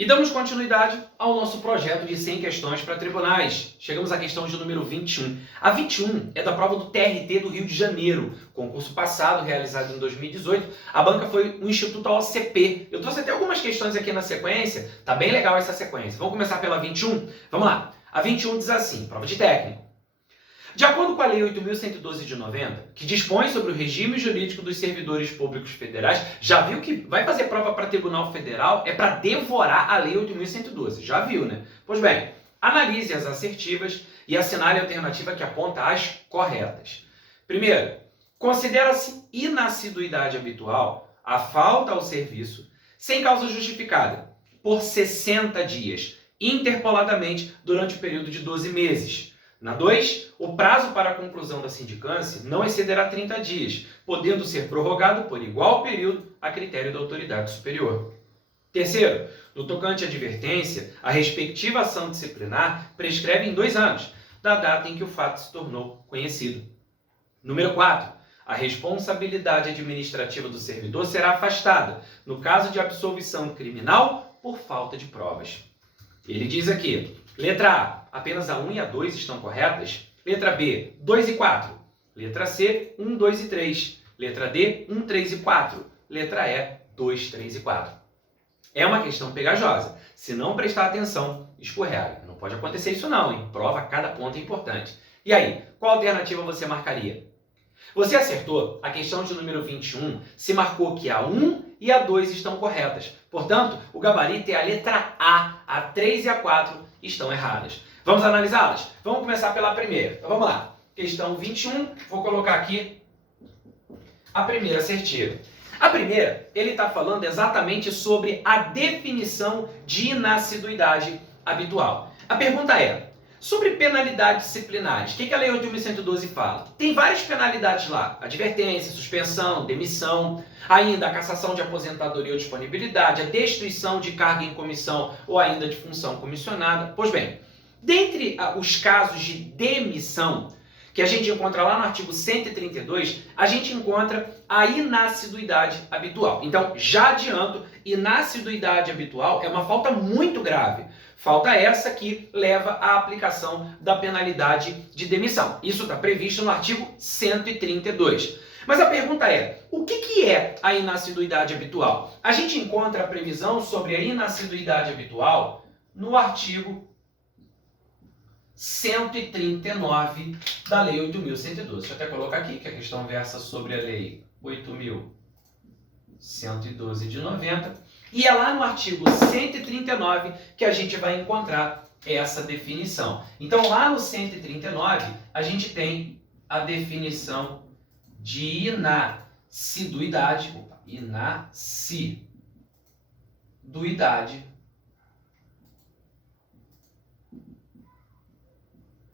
E damos continuidade ao nosso projeto de 100 questões para tribunais. Chegamos à questão de número 21. A 21 é da prova do TRT do Rio de Janeiro, concurso passado, realizado em 2018. A banca foi o Instituto OCP. Eu trouxe até algumas questões aqui na sequência, tá bem legal essa sequência. Vamos começar pela 21? Vamos lá. A 21 diz assim, prova de técnico. De acordo com a Lei 8.112 de 90, que dispõe sobre o regime jurídico dos servidores públicos federais, já viu que vai fazer prova para Tribunal Federal é para devorar a Lei 8.112, já viu, né? Pois bem, analise as assertivas e assinale a alternativa que aponta as corretas. Primeiro, considera-se inassiduidade habitual a falta ao serviço sem causa justificada por 60 dias, interpoladamente durante o período de 12 meses. Na 2, o prazo para a conclusão da sindicância não excederá 30 dias, podendo ser prorrogado por igual período a critério da autoridade superior. Terceiro, no tocante à advertência, a respectiva ação disciplinar prescreve em 2 anos, da data em que o fato se tornou conhecido. Número 4, a responsabilidade administrativa do servidor será afastada, no caso de absolvição criminal por falta de provas. Ele diz aqui, letra A, apenas a 1 e a 2 estão corretas. Letra B, 2 e 4. Letra C, 1, 2 e 3. Letra D, 1, 3 e 4. Letra E, 2, 3 e 4. É uma questão pegajosa. Se não prestar atenção, escorrega. Não pode acontecer isso não, hein? Prova, cada ponto é importante. E aí, qual alternativa você marcaria? Você acertou a questão de número 21, se marcou que a 1 e a 2 estão corretas. Portanto, o gabarito é a letra A 3 e a 4 estão erradas. Vamos analisá-las? Vamos começar pela primeira. Então vamos lá. Questão 21, vou colocar aqui a primeira assertiva. A primeira, ele está falando exatamente sobre a definição de inassiduidade habitual. A pergunta é, sobre penalidades disciplinares, o que a Lei 8.112 fala? Tem várias penalidades lá, advertência, suspensão, demissão, ainda a cassação de aposentadoria ou disponibilidade, a destituição de cargo em comissão ou ainda de função comissionada. Pois bem, dentre os casos de demissão, que a gente encontra lá no artigo 132, a gente encontra a inassiduidade habitual. Então, já adianto, inassiduidade habitual é uma falta muito grave. Falta essa que leva à aplicação da penalidade de demissão. Isso está previsto no artigo 132. Mas a pergunta é, o que é a inassiduidade habitual? A gente encontra a previsão sobre a inassiduidade habitual no artigo 139 da Lei 8.112. Deixa eu até colocar aqui que a questão versa sobre a Lei 8.112 de 90. E é lá no artigo 139 que a gente vai encontrar essa definição. Então, lá no 139, a gente tem a definição de inassiduidade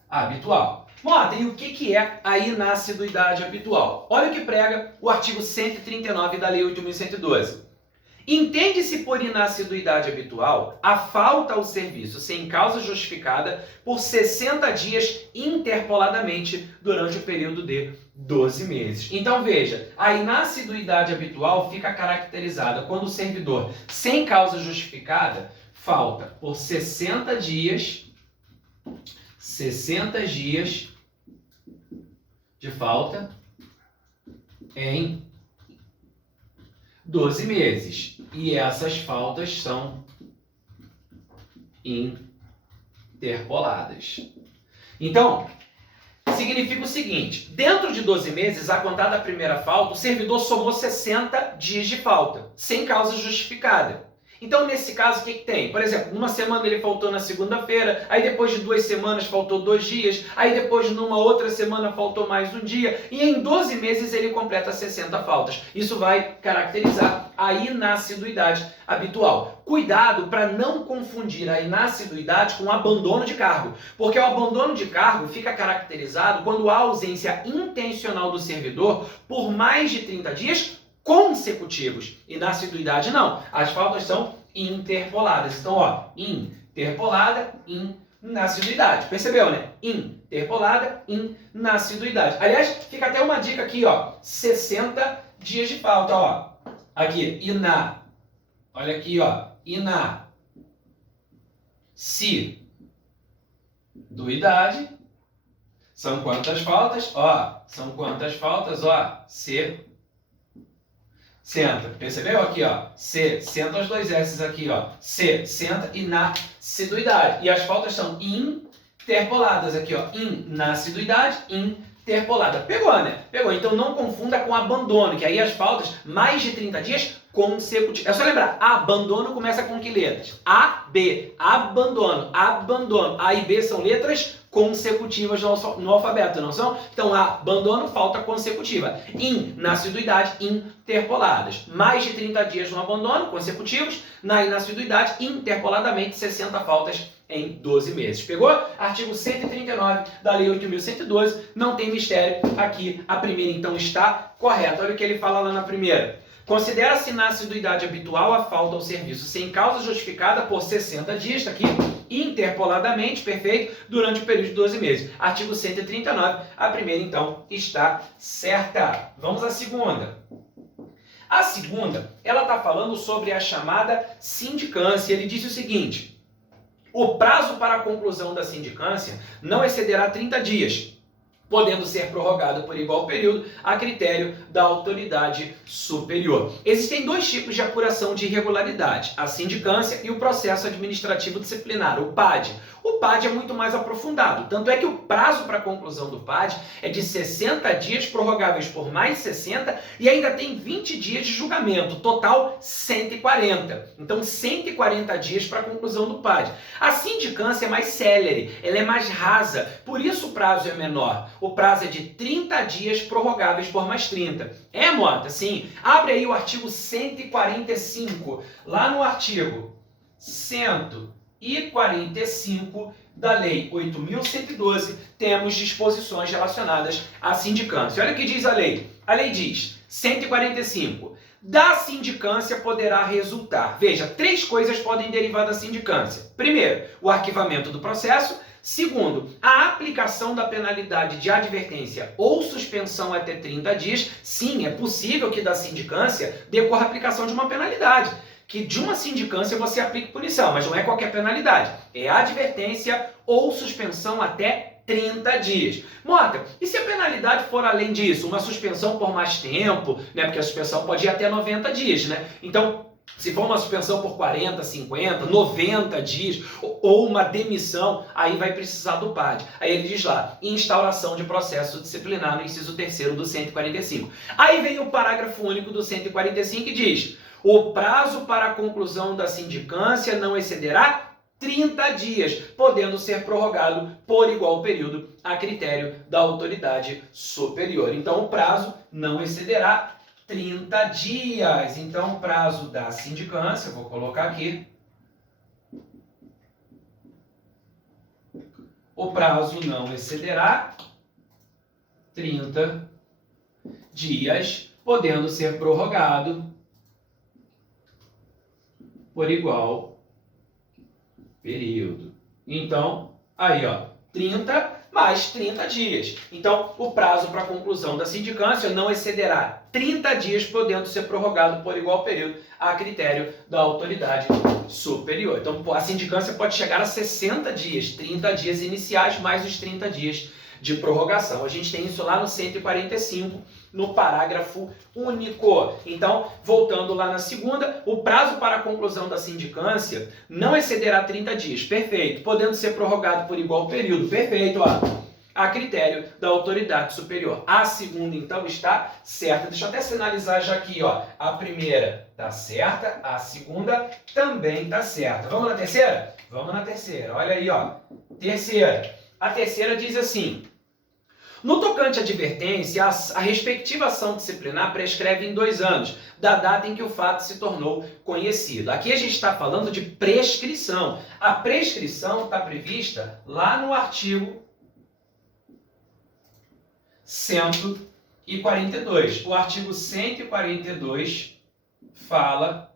habitual. Vamos lá, tem o que é a inassiduidade habitual. Olha o que prega o artigo 139 da Lei 8.112. Entende-se por inassiduidade habitual a falta ao serviço sem causa justificada por 60 dias interpoladamente durante o período de 12 meses. Então veja, a inassiduidade habitual fica caracterizada quando o servidor sem causa justificada falta por 60 dias de falta em 12 meses. E essas faltas são interpoladas. Então, significa o seguinte, dentro de 12 meses, a contar da primeira falta, o servidor somou 60 dias de falta, sem causa justificada. Então, nesse caso, o que tem? Por exemplo, numa semana ele faltou na segunda-feira, aí depois de 2 semanas faltou 2 dias, aí depois numa outra semana faltou mais um dia, e em 12 meses ele completa 60 faltas. Isso vai caracterizar a inassiduidade habitual. Cuidado para não confundir a inassiduidade com o abandono de cargo, porque o abandono de cargo fica caracterizado quando há ausência intencional do servidor por mais de 30 dias consecutivos. Inassiduidade não. As faltas são interpoladas. Então, ó, interpolada, inassiduidade. Percebeu, né? Interpolada, inassiduidade. Aliás, fica até uma dica aqui, ó. 60 dias de falta, ó. Aqui, olha aqui, ó. assiduidade. São quantas faltas? Ó, são quantas faltas? Ó, senta. Percebeu aqui, ó? Senta os dois S's aqui, ó. Senta e na assiduidade. E as faltas são interpoladas aqui, ó. Na assiduidade, interpolada. Pegou, né? Pegou. Então não confunda com abandono, que aí as faltas, mais de 30 dias consecutivos. É só lembrar, abandono começa com que letras? A, B. Abandono, abandono. A e B são letras consecutivas no alfabeto, não são? Então, abandono, falta consecutiva. Na assiduidade, interpoladas. Mais de 30 dias no abandono, consecutivos. Na inassiduidade, interpoladamente, 60 faltas em 12 meses. Pegou? Artigo 139 da Lei 8.112. Não tem mistério. Aqui, a primeira, então, está correta. Olha o que ele fala lá na primeira. Considera-se na assiduidade habitual a falta ao serviço sem causa justificada por 60 dias, está aqui, interpoladamente, perfeito, durante o período de 12 meses. Artigo 139, a primeira, então, está certa. Vamos à segunda. A segunda, ela está falando sobre a chamada sindicância. Ele disse o seguinte: o prazo para a conclusão da sindicância não excederá 30 dias, podendo ser prorrogado por igual período a critério da autoridade superior. Existem dois tipos de apuração de irregularidade: a sindicância e o processo administrativo disciplinar, o PAD. O PAD é muito mais aprofundado, tanto é que o prazo para a conclusão do PAD é de 60 dias, prorrogáveis por mais 60, e ainda tem 20 dias de julgamento, total 140. Então 140 dias para a conclusão do PAD. A sindicância é mais célere, ela é mais rasa, por isso o prazo é menor. O prazo é de 30 dias, prorrogáveis por mais 30. É, Mota? Sim. Abre aí o artigo 145, lá no artigo 145 da Lei 8.112, temos disposições relacionadas à sindicância. Olha o que diz a lei. A lei diz, 145, da sindicância poderá resultar. Veja, 3 coisas podem derivar da sindicância. Primeiro, o arquivamento do processo. Segundo, a aplicação da penalidade de advertência ou suspensão até 30 dias. Sim, é possível que da sindicância decorra a aplicação de uma penalidade. Que de uma sindicância você aplique punição, mas não é qualquer penalidade. É advertência ou suspensão até 30 dias. Mota, e se a penalidade for além disso? Uma suspensão por mais tempo, né? Porque a suspensão pode ir até 90 dias, né? Então, se for uma suspensão por 40, 50, 90 dias ou uma demissão, aí vai precisar do PAD. Aí ele diz lá, instauração de processo disciplinar no inciso 3º do 145. Aí vem o parágrafo único do 145 e diz: o prazo para a conclusão da sindicância não excederá 30 dias, podendo ser prorrogado por igual período a critério da autoridade superior. Então o prazo não excederá 30 dias. Então o prazo da sindicância, vou colocar aqui, o prazo não excederá 30 dias, podendo ser prorrogado por igual período. Então, aí ó, 30 mais 30 dias. Então, o prazo para a conclusão da sindicância não excederá 30 dias, podendo ser prorrogado por igual período a critério da autoridade superior. Então, a sindicância pode chegar a 60 dias, 30 dias iniciais mais os 30 dias de prorrogação. A gente tem isso lá no 145, no parágrafo único. Então, voltando lá na segunda, o prazo para a conclusão da sindicância não excederá 30 dias. Perfeito. Podendo ser prorrogado por igual período. Perfeito, ó. A critério da autoridade superior. A segunda, então, está certa. Deixa eu até sinalizar já aqui, ó. A primeira está certa, a segunda também está certa. Vamos na terceira? Vamos na terceira. Olha aí, ó. Terceira. A terceira diz assim: no tocante à advertência, a respectiva ação disciplinar prescreve em 2 anos, da data em que o fato se tornou conhecido. Aqui a gente está falando de prescrição. A prescrição está prevista lá no artigo 142. O artigo 142 fala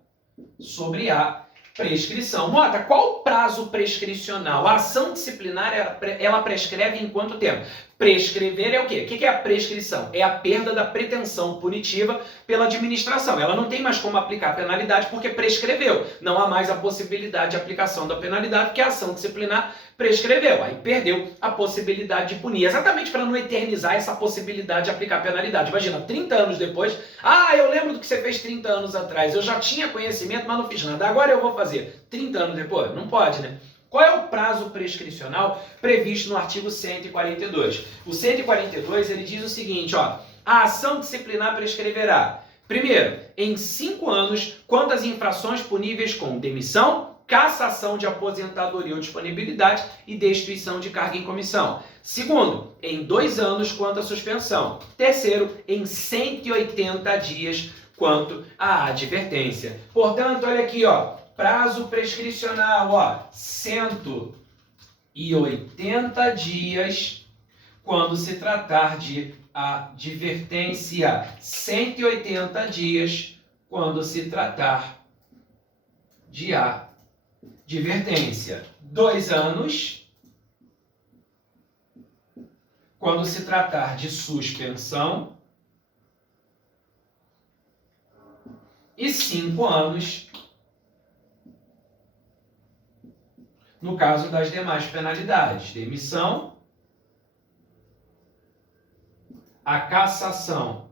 sobre a prescrição. Mota, qual o prazo prescricional? A ação disciplinar, ela prescreve em quanto tempo? Prescrever é o quê? O que é a prescrição? É a perda da pretensão punitiva pela administração. Ela não tem mais como aplicar penalidade porque prescreveu. Não há mais a possibilidade de aplicação da penalidade porque a ação disciplinar prescreveu. Aí perdeu a possibilidade de punir. Exatamente para não eternizar essa possibilidade de aplicar penalidade. Imagina, 30 anos depois, eu lembro do que você fez 30 anos atrás. Eu já tinha conhecimento, mas não fiz nada. Agora eu vou fazer. 30 anos depois? Não pode, né? Qual é o prazo prescricional previsto no artigo 142? O 142 ele diz o seguinte, a ação disciplinar prescreverá, primeiro, em 5 anos, quanto às infrações puníveis com demissão, cassação de aposentadoria ou disponibilidade e destituição de cargo em comissão. Segundo, em 2 anos, quanto à suspensão. Terceiro, em 180 dias, quanto à advertência. Portanto, olha aqui, prazo prescricional, 180 dias quando se tratar de advertência. 180 dias quando se tratar de advertência. 2 anos quando se tratar de suspensão. E 5 anos no caso das demais penalidades, demissão, a cassação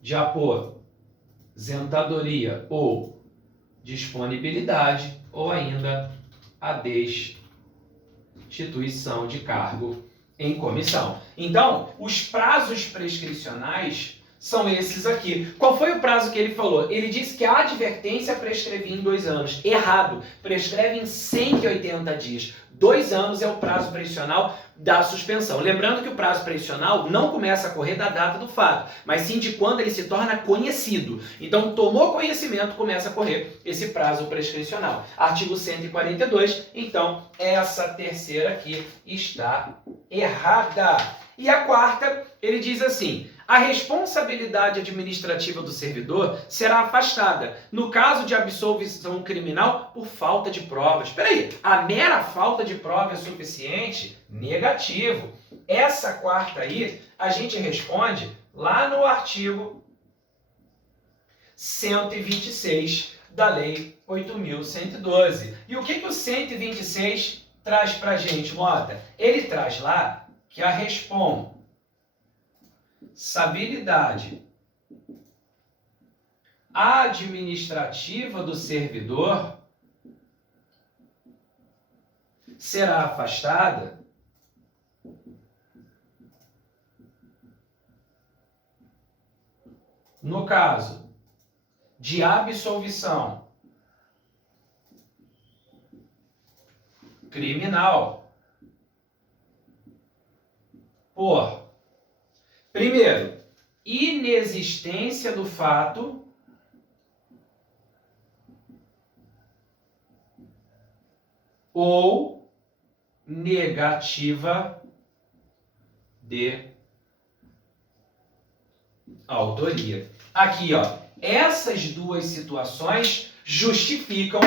de aposentadoria ou disponibilidade, ou ainda a destituição de cargo em comissão. Então, os prazos prescricionais são esses aqui. Qual foi o prazo que ele falou? Ele disse que a advertência prescrevia em 2 anos. Errado. Prescreve em 180 dias. 2 anos é o prazo prescricional da suspensão. Lembrando que o prazo prescricional não começa a correr da data do fato, mas sim de quando ele se torna conhecido. Então, tomou conhecimento, começa a correr esse prazo prescricional. Artigo 142. Então, essa terceira aqui está errada. E a quarta, ele diz assim: a responsabilidade administrativa do servidor será afastada no caso de absolvição criminal por falta de provas. Espera aí, a mera falta de prova é suficiente? Negativo. Essa quarta aí, a gente responde lá no artigo 126 da Lei 8.112. E o que o 126 traz pra gente, Mota? Ele traz lá que a responsabilidade administrativa do servidor será afastada no caso de absolvição criminal por, primeiro, inexistência do fato ou negativa de autoria. Aqui, essas duas situações justificam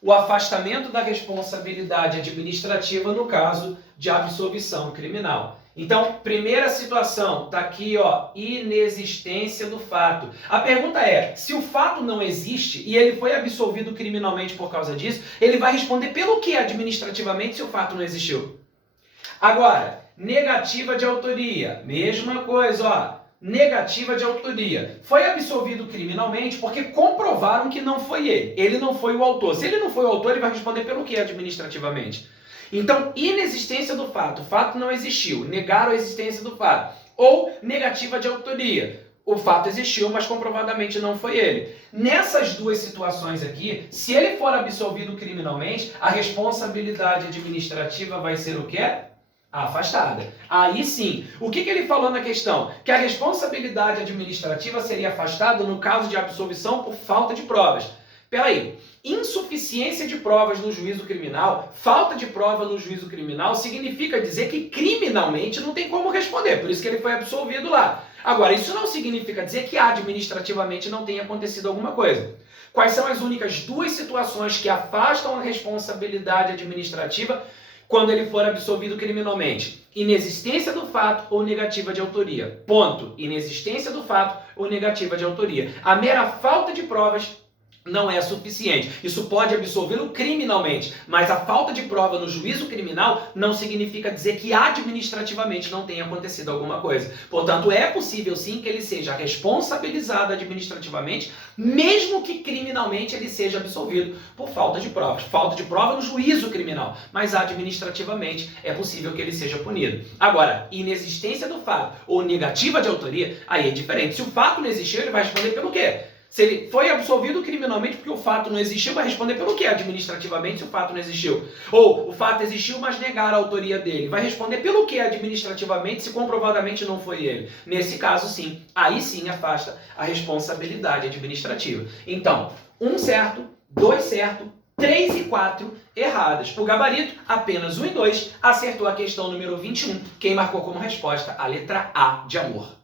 o afastamento da responsabilidade administrativa no caso de absolvição criminal. Então, primeira situação, está aqui, inexistência do fato. A pergunta é, se o fato não existe e ele foi absolvido criminalmente por causa disso, ele vai responder pelo que administrativamente se o fato não existiu? Agora, negativa de autoria, mesma coisa, negativa de autoria. Foi absolvido criminalmente porque comprovaram que não foi ele. Ele não foi o autor. Se ele não foi o autor, ele vai responder pelo que administrativamente? Então, inexistência do fato. O fato não existiu. Negaram a existência do fato. Ou negativa de autoria. O fato existiu, mas comprovadamente não foi ele. Nessas duas situações aqui, se ele for absolvido criminalmente, a responsabilidade administrativa vai ser o quê? Afastada. Aí sim. O que ele falou na questão? Que a responsabilidade administrativa seria afastada no caso de absolvição por falta de provas. Peraí, insuficiência de provas no juízo criminal, falta de prova no juízo criminal, significa dizer que criminalmente não tem como responder, por isso que ele foi absolvido lá. Agora, isso não significa dizer que administrativamente não tenha acontecido alguma coisa. Quais são as únicas duas situações que afastam a responsabilidade administrativa quando ele for absolvido criminalmente? Inexistência do fato ou negativa de autoria. Ponto. Inexistência do fato ou negativa de autoria. A mera falta de provas não é suficiente. Isso pode absolvê-lo criminalmente, mas a falta de prova no juízo criminal não significa dizer que administrativamente não tenha acontecido alguma coisa. Portanto, é possível sim que ele seja responsabilizado administrativamente, mesmo que criminalmente ele seja absolvido por falta de provas. Falta de prova no juízo criminal, mas administrativamente é possível que ele seja punido. Agora, inexistência do fato ou negativa de autoria, aí é diferente. Se o fato não existiu, ele vai responder pelo quê? Se ele foi absolvido criminalmente porque o fato não existiu, vai responder pelo que administrativamente se o fato não existiu? Ou o fato existiu, mas negaram a autoria dele. Vai responder pelo que administrativamente se comprovadamente não foi ele? Nesse caso, sim. Aí sim afasta a responsabilidade administrativa. Então, 1 certo, 2 certo, 3 e 4 erradas. O gabarito, apenas 1 e 2, acertou a questão número 21. Quem marcou como resposta a letra A de amor.